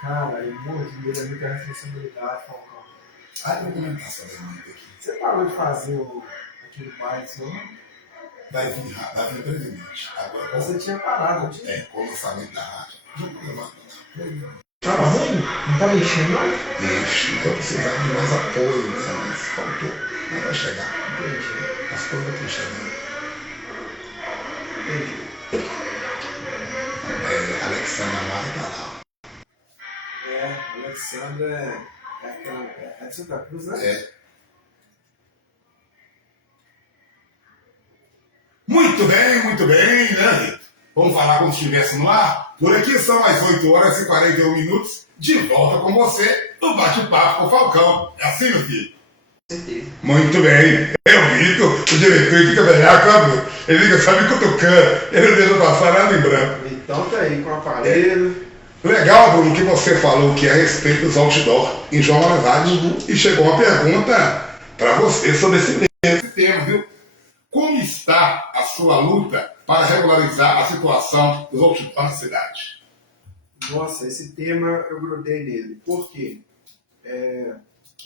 Cara, eu morro de medo, é muita responsabilidade, Falcão. Ah, eu vou comentar sobre muito aqui. Você parou de fazer aquele baile seu, não? Vai vir brevemente. Agora, Você tinha parado, não tinha? com o lançamento da rádio. Não vou levantar. Tava ruim? Não tá mexendo, não? Ixi, então precisava de mais apoio, né? Mas faltou. Mas vai chegar. Entendi. As coisas estão chegando. Entendi. Alexandra Mara tá lá. Alexandra é de Santa Cruz, né? Muito bem, né, Rito? Vamos falar como se estivesse no ar? Por aqui são as 8 horas e 41 minutos, de volta com você, no Bate-Papo com o Falcão. É assim, meu filho? Certeza. Muito bem. O Rito, o diretor, fica velhaco, ele fica só me cutucando, ele não deixa passar nada em branco. Então tá aí com o aparelho. Legal, Bruno, que você falou que é a respeito dos outdoor em João Alvarado e chegou uma pergunta para você sobre esse tema, viu? Como está a sua luta para regularizar a situação dos outdoor na cidade? Nossa, esse tema eu grudei nele. Por quê?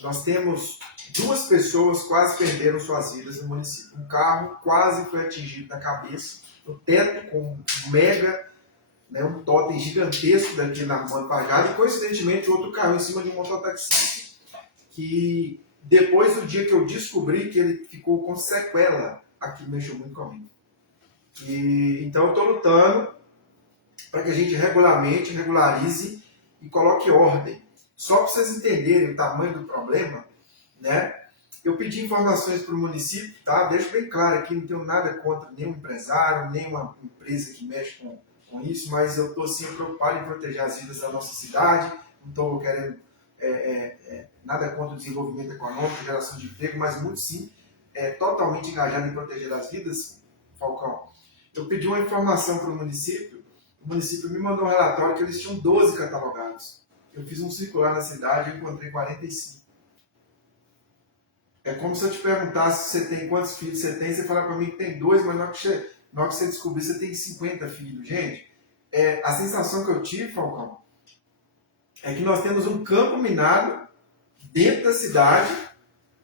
Nós temos 2 pessoas que quase perderam suas vidas no município. Um carro quase foi atingido na cabeça, no teto, com um mega, né, um totem gigantesco daqui na rua Pajada, e coincidentemente outro carro em cima de um mototaxista, que depois do dia que eu descobri que ele ficou com sequela, aquilo mexeu muito comigo. Então eu estou lutando para que a gente regularize e coloque ordem. Só para vocês entenderem o tamanho do problema, né? Eu pedi informações para o município, tá? Deixo bem claro aqui, não tenho nada contra nenhum empresário, nenhuma empresa que mexe com isso, mas eu estou sim preocupado em proteger as vidas da nossa cidade, não estou querendo nada contra o desenvolvimento econômico, geração de emprego, mas muito sim, totalmente engajado em proteger as vidas, Falcão. Eu pedi uma informação para o município me mandou um relatório que eles tinham 12 catalogados. Eu fiz um circular na cidade e encontrei 45. É como se eu te perguntasse se você tem quantos filhos você tem, você falar para mim que tem 2, mas na hora que você descobrir você tem 50 filhos. Gente, a sensação que eu tive, Falcão, é que nós temos um campo minado dentro da cidade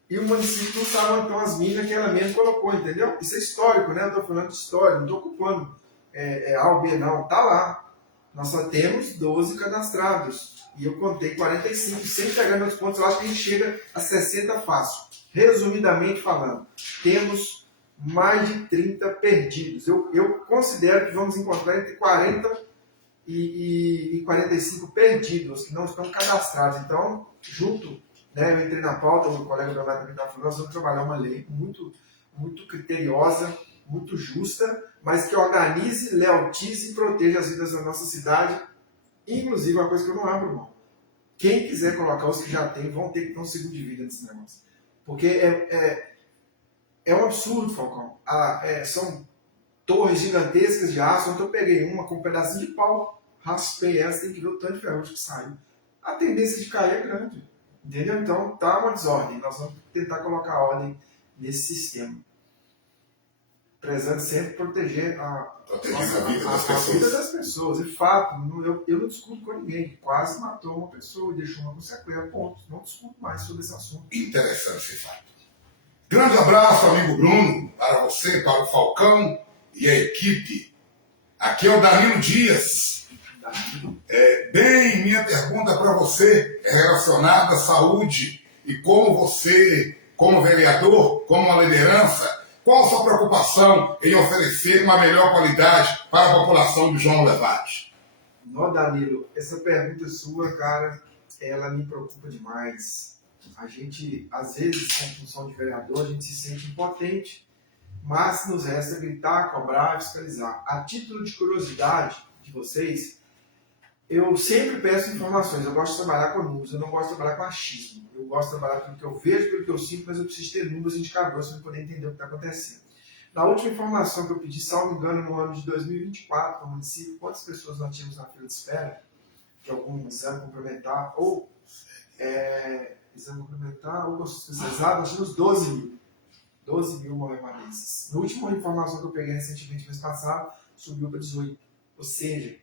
e o município não sabe onde estão as minas que ela mesmo colocou, entendeu? Isso é histórico, né? Eu estou falando de história, não estou ocupando A ou B, não. Está lá. Nós só temos 12 cadastrados. E eu contei 45. Sem chegar nos pontos, eu acho que a gente chega a 60 fácil. Resumidamente falando, temos mais de 30 perdidos. Eu considero que vamos encontrar entre 40 e 45 perdidos, que não estão cadastrados. Então, junto, né, eu entrei na pauta, o colega Leonardo também estava falando, nós vamos trabalhar uma lei muito, muito criteriosa, muito justa, mas que organize, lealtize e proteja as vidas da nossa cidade. Inclusive, uma coisa que eu não abro mão. Quem quiser colocar os que já tem, vão ter que ter um seguro de vida nesse negócio. Porque é um absurdo, Falcão. São torres gigantescas de aço, então eu peguei uma com um pedacinho de pau, raspei essa, tem que ver o tanto de ferrugem que saiu. A tendência de cair é grande. Entendeu? Então tá uma desordem. Nós vamos tentar colocar ordem nesse sistema. Prezando sempre proteger a vida das pessoas. De fato, eu não discuto com ninguém que quase matou uma pessoa e deixou uma com sequela. Ponto. Não discuto mais sobre esse assunto. Interessante esse fato. Grande abraço, amigo Bruno, para você, para o Falcão e a equipe. Aqui é o Danilo Dias. Minha pergunta para você é relacionada à saúde e como você, como vereador, como uma liderança, qual a sua preocupação em oferecer uma melhor qualidade para a população de João Levade? Não, Danilo, essa pergunta sua, cara, ela me preocupa demais. A gente, às vezes, com função de vereador, a gente se sente impotente, mas nos resta gritar, cobrar, fiscalizar. A título de curiosidade de vocês, eu sempre peço informações. Eu gosto de trabalhar com números, eu não gosto de trabalhar com achismo. Eu gosto de trabalhar pelo que eu vejo, pelo que eu sinto, mas eu preciso ter números e indicadores para poder entender o que está acontecendo. Na última informação que eu pedi, salvo engano, no ano de 2024, para o município, quantas pessoas nós tínhamos na fila de espera de algum exame complementar ou exame complementar ou consulta especializada, nós tínhamos 12 mil. 12 mil molevadenses. Na última informação que eu peguei recentemente, mês passado, subiu para 18. Ou seja,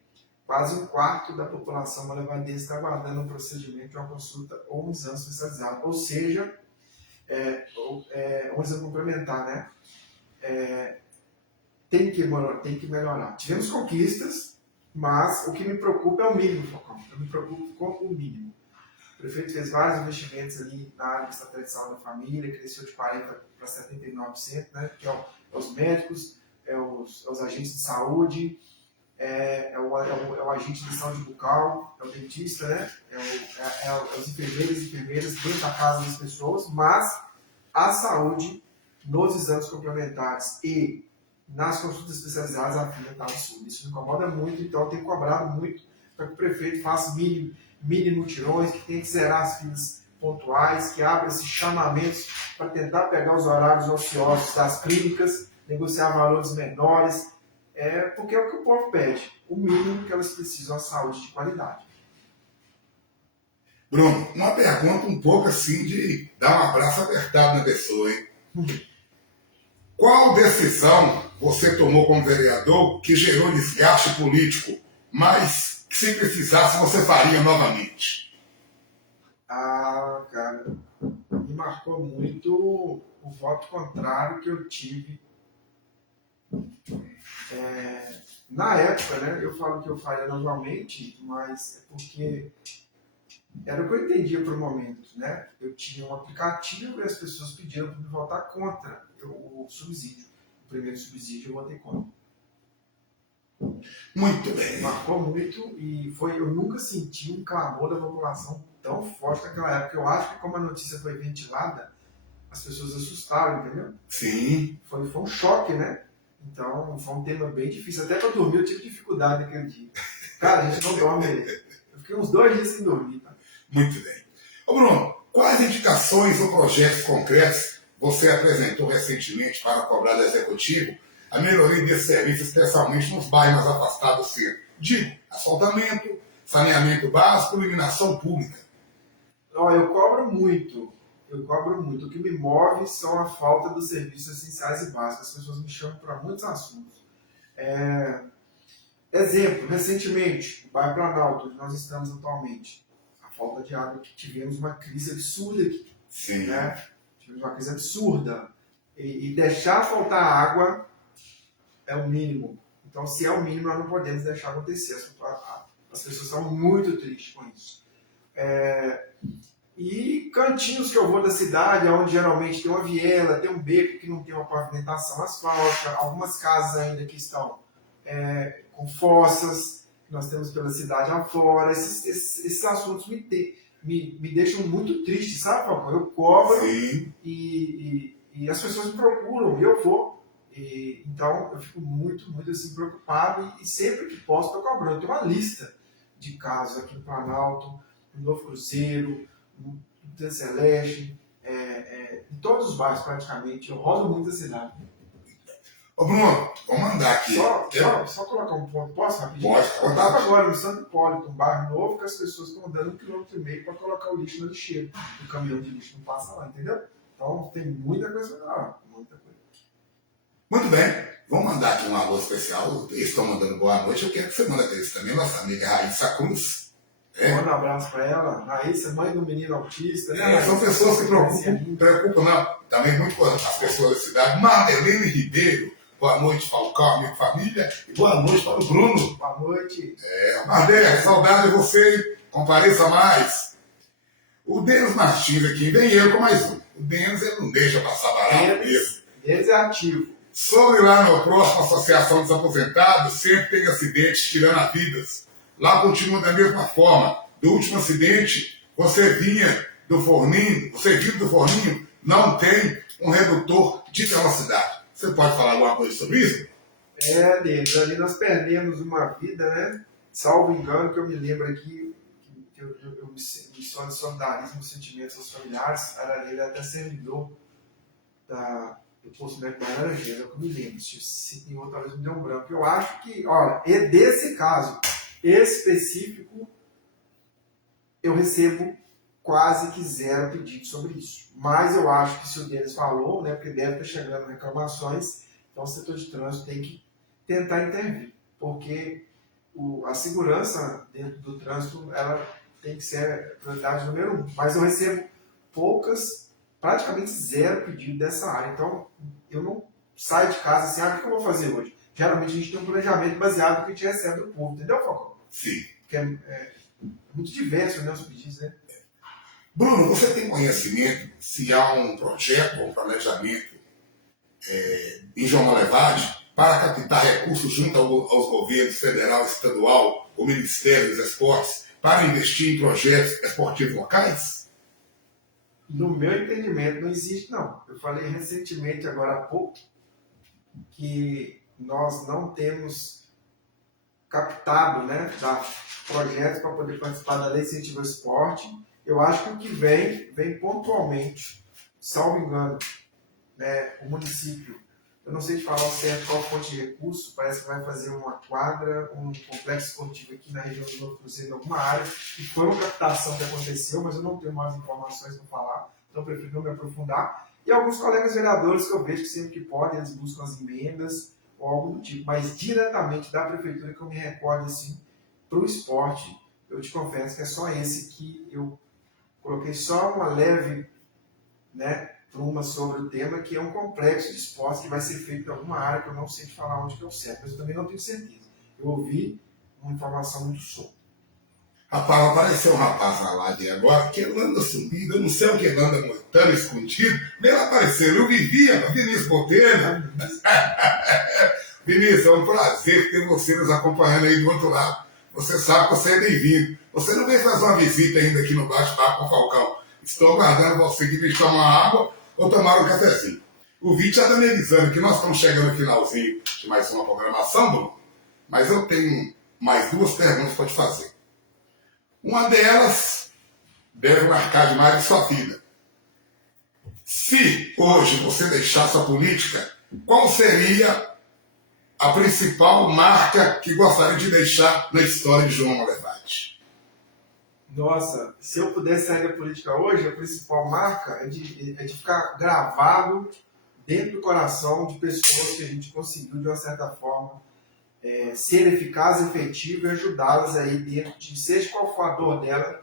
quase um quarto da população molevadense está aguardando um procedimento de uma consulta ou um exame especializado. Ou seja, um exame complementar, né? Tem que melhorar. Tivemos conquistas, mas o que me preocupa é o mínimo, Falcão. Eu me preocupo com o mínimo. O prefeito fez vários investimentos ali na área de estratégia de saúde da família, cresceu de 40% para 79%, né? Que é os médicos, os agentes de saúde, é o agente de saúde bucal, é o dentista, né? Os enfermeiros e enfermeiras dentro da casa das pessoas, mas a saúde nos exames complementares e nas consultas especializadas a fila está absurda. Isso me incomoda muito, então eu tenho cobrado muito para que o prefeito faça mínimo tirões, que tem que zerar as filas pontuais, que abra esses chamamentos para tentar pegar os horários ociosos das clínicas, negociar valores menores, porque é o que o povo pede, o mínimo que elas precisam, a saúde de qualidade. Bruno, uma pergunta um pouco assim de dar um abraço apertado na pessoa, hein? Qual decisão você tomou como vereador que gerou desgaste político, mas que se precisasse você faria novamente? Ah, cara, me marcou muito o voto contrário que eu tive. Na época, né, eu falo que eu faria novamente, mas é porque era o que eu entendia por momento, né? Eu tinha um aplicativo e as pessoas pediram para me votar contra o subsídio. O primeiro subsídio eu votei contra. Muito bem. Marcou muito e eu nunca senti um clamor da população tão forte naquela época. Eu acho que como a notícia foi ventilada, as pessoas assustaram, entendeu? Sim. Foi um choque, né? Então, foi um tema bem difícil. Até para dormir eu tive dificuldade naquele dia. Cara, a gente não dorme. Eu fiquei uns 2 dias sem dormir. Tá? Muito bem. Ô Bruno, quais indicações ou projetos concretos você apresentou recentemente para cobrar do Executivo a melhoria desse serviço, especialmente nos bairros mais afastados do centro? Digo, asfaltamento, saneamento básico, iluminação pública. Eu cobro muito. O que me move são a falta dos serviços essenciais e básicos. As pessoas me chamam para muitos assuntos. Exemplo, recentemente, no bairro Planalto, onde nós estamos atualmente, a falta de água, que tivemos uma crise absurda aqui. Sim. Né? Tivemos uma crise absurda. E deixar faltar água é o mínimo. Então, se é o mínimo, nós não podemos deixar acontecer. As pessoas estão muito tristes com isso. E cantinhos que eu vou da cidade, onde geralmente tem uma viela, tem um beco que não tem uma pavimentação asfáltica, algumas casas ainda que estão com fossas, que nós temos pela cidade afora. Esses assuntos me deixam muito triste, sabe, Falcão? Eu cobro e as pessoas me procuram e eu vou. Então eu fico muito, muito assim, preocupado e sempre que posso estou cobrando. Eu tenho uma lista de casos aqui no Planalto, no Novo Cruzeiro, no Celeste, em todos os bairros praticamente. Eu rodo muito a cidade. Ô Bruno, vou mandar aqui. Só colocar um ponto, posso rapidinho? Pode. Eu estava agora no Santo Hipólito, um bairro novo, que as pessoas estão andando 1,5 km para colocar o lixo no lixeiro. O caminhão de lixo não passa lá, entendeu? Então tem muita coisa melhor. Muita coisa. Muito bem. Vamos mandar aqui um alô especial. Eles estão mandando boa noite. Eu quero que você mande deles também, nossa amiga Raíssa Cruz. Manda um abraço para ela. Raíssa, mãe do menino autista. Né? São pessoas que preocupam não. Também muito com as pessoas da cidade. Marlene Ribeiro. Boa noite, Falcão, amigo família. E boa noite para o Bruno. Boa noite. Marlene, saudade de você. Compareça mais. O Denis Martins aqui, vem eu com mais um. O Denis, ele não deixa passar barato mesmo. Denis é ativo. Sobre lá no próximo Associação dos Aposentados, sempre tem acidentes tirando a vidas. Lá continua da mesma forma. Do último acidente, você vinha do forninho, não tem um redutor de velocidade. Você pode falar alguma coisa sobre isso? Denis, ali nós perdemos uma vida, né? Salvo engano, que eu me lembro aqui, que eu me solidarismo dos sentimentos aos familiares, ele até servidor do posto médico da Laranjeira, eu me lembro, se tem outro, talvez me dê um branco. Eu acho que, olha, desse caso específico, eu recebo quase que zero pedido sobre isso. Mas eu acho que se o Denis falou, né, porque deve estar chegando reclamações, então o setor de trânsito tem que tentar intervir, porque a segurança dentro do trânsito ela tem que ser a prioridade número 1. Mas eu recebo poucas, praticamente zero pedido dessa área. Então, eu não saio de casa assim, o que eu vou fazer hoje? Geralmente a gente tem um planejamento baseado no que a gente recebe do povo, entendeu, Falcão? Sim. Porque é muito diverso, né, os pedidos, né? Bruno, você tem conhecimento se há um projeto ou um planejamento em João Molevade para captar recursos junto aos governos federal, estadual, o Ministério dos Esportes, para investir em projetos esportivos locais? No meu entendimento, não existe, não. Eu falei recentemente, agora há pouco, que nós não temos captado, né, projetos para poder participar da Lei de Incentivo ao Esporte. Eu acho que o que vem pontualmente, salvo engano, né, o município, eu não sei te falar ao certo qual fonte de recurso, parece que vai fazer uma quadra, um complexo esportivo aqui na região do Novo Cruzeiro, em alguma área, e foi uma captação que aconteceu, mas eu não tenho mais informações para falar, então eu prefiro não me aprofundar. E alguns colegas vereadores que eu vejo que sempre que podem, eles buscam as emendas ou algo do tipo, mas diretamente da prefeitura que eu me recordo assim, para o esporte, eu te confesso que é só esse que eu coloquei só uma leve, né, pluma sobre o tema, que é um complexo de esporte que vai ser feito em alguma área que eu não sei te falar onde que é o certo, mas eu também não tenho certeza. Eu ouvi uma informação muito solta. Rapaz, apareceu um rapaz na live agora que ele anda subido, eu não sei o que ele anda montando, escondido, mas ele apareceu, eu vivia, Vinícius Botelho. Vinícius, é um prazer ter você nos acompanhando aí do outro lado. Você sabe que você é bem-vindo. Você não veio fazer uma visita ainda aqui no Bate-Papo com o Falcão. Estou aguardando você que vir tomar uma água ou tomar um cafezinho. O Vite já está me avisando que nós estamos chegando no finalzinho de mais uma programação, Bruno, mas eu tenho mais duas perguntas para te fazer. Uma delas deve marcar demais a sua vida. Se hoje você deixasse a política, qual seria a principal marca que gostaria de deixar na história de João Molevade? Nossa, se eu pudesse sair da política hoje, a principal marca é de ficar gravado dentro do coração de pessoas que a gente conseguiu, de uma certa forma, ser eficaz, efetivo e ajudá-las aí dentro de, seja qual for a dor dela,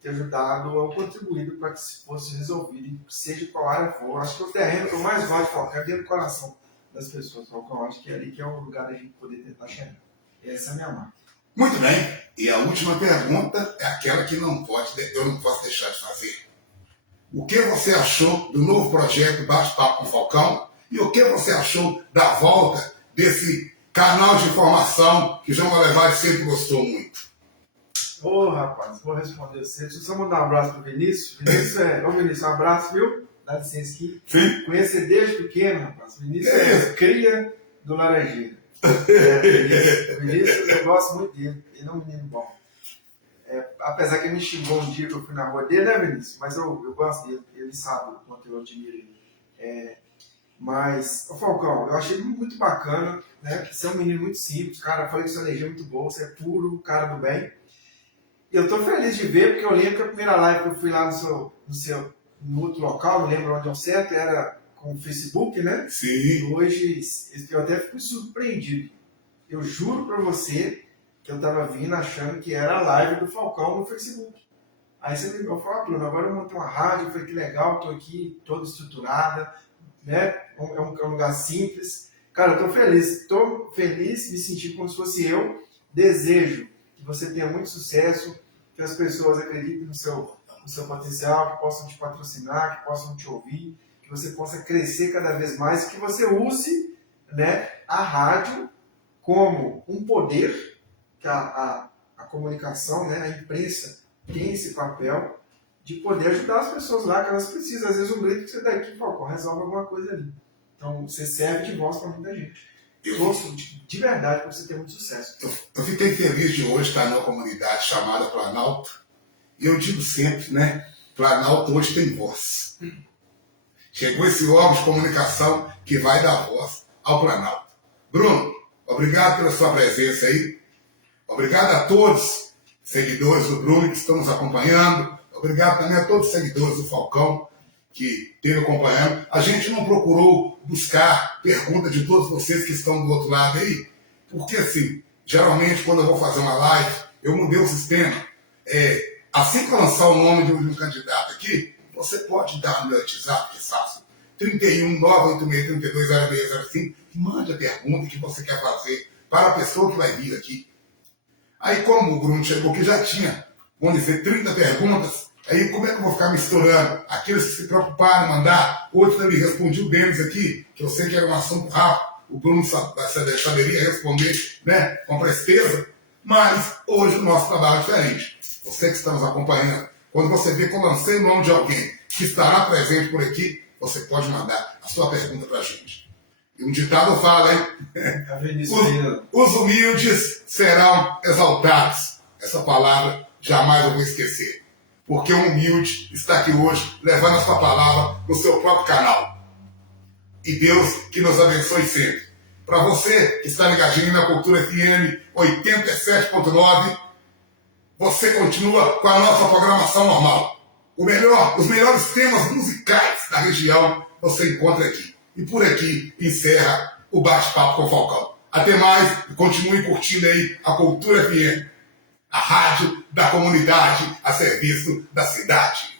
ter ajudado ou contribuído para que fosse resolvido, seja qual área for. Acho que o terreno que eu mais gosto de focar é dentro do coração das pessoas. Eu acho que é ali que é o lugar da gente poder tentar chegar. Essa é a minha marca. Muito bem. E a última pergunta é aquela que eu não posso deixar de fazer. O que você achou do novo projeto Bate-Papo com o Falcão? E o que você achou da volta desse canal de informação que João Molevade sempre gostou muito? Ô, rapaz, vou responder você. Deixa eu só mandar um abraço pro Vinícius. Ô, Vinícius, um abraço, viu? Dá licença aqui. Sim. Conheci desde pequeno, rapaz. Vinícius é cria do Laranjeira. Vinícius, eu gosto muito dele. Ele é um menino bom. Apesar que ele me xingou um dia que eu fui na rua dele, né, Vinícius? Mas eu gosto dele. Ele sabe o quanto eu admiro ele. Mas, Falcão, eu achei muito bacana, né? Você é um menino muito simples, cara. Eu falei que sua energia é muito boa, você é puro, cara do bem. E eu tô feliz de ver, porque eu lembro que a primeira live que eu fui lá no outro local, não lembro onde é o certo, era com o Facebook, né? Sim. E hoje eu até fico surpreendido. Eu juro pra você que eu tava vindo achando que era a live do Falcão no Facebook. Aí você me ligou e falou, Bruno, agora eu montei uma rádio, eu falei que legal, tô aqui toda estruturada, né? É um lugar simples. Cara, eu tô feliz, me senti como se fosse eu. Desejo que você tenha muito sucesso, que as pessoas acreditem no seu potencial, que possam te patrocinar, que possam te ouvir, que você possa crescer cada vez mais, que você use, né, a rádio como um poder, que a comunicação, né, a imprensa tem esse papel de poder ajudar as pessoas lá que elas precisam. Às vezes um grito que você dá aqui, Falcão, resolve alguma coisa ali. Então você serve de voz para muita gente. Eu gosto de verdade para você ter muito sucesso. Eu fiquei feliz de hoje estar numa comunidade chamada Planalto. E eu digo sempre, né? Planalto hoje tem voz. Chegou esse órgão de comunicação que vai dar voz ao Planalto. Bruno, obrigado pela sua presença aí. Obrigado a todos, seguidores do Bruno, que estão nos acompanhando. Obrigado também a todos os seguidores do Falcão que esteve acompanhando. A gente não procurou buscar perguntas de todos vocês que estão do outro lado aí, porque assim, geralmente quando eu vou fazer uma live, eu mudei o sistema. Assim que eu lançar o nome de um candidato aqui, você pode dar no meu WhatsApp, que é fácil, 31 986 32 0605, mande a pergunta que você quer fazer para a pessoa que vai vir aqui. Aí como o Bruno chegou aqui, já tinha, vamos dizer, 30 perguntas, aí como é que eu vou ficar misturando? Aqueles que se preocuparam em mandar, outros também respondi o deles aqui, que eu sei que era um assunto rápido, o Bruno saberia responder, né, com presteza, mas hoje o nosso trabalho é diferente. Você que está nos acompanhando, quando você vê que eu lancei o nome de alguém que estará presente por aqui, você pode mandar a sua pergunta para a gente. E um ditado fala, hein? Os humildes serão exaltados. Essa palavra jamais eu vou esquecer. Porque o humilde está aqui hoje levando a sua palavra no seu próprio canal. E Deus que nos abençoe sempre. Para você que está ligadinho na Cultura FM 87.9, você continua com a nossa programação normal. Os melhores temas musicais da região você encontra aqui. E por aqui encerra o bate-papo com o Falcão. Até mais e continue curtindo aí a Cultura FM, a rádio da comunidade a serviço da cidade.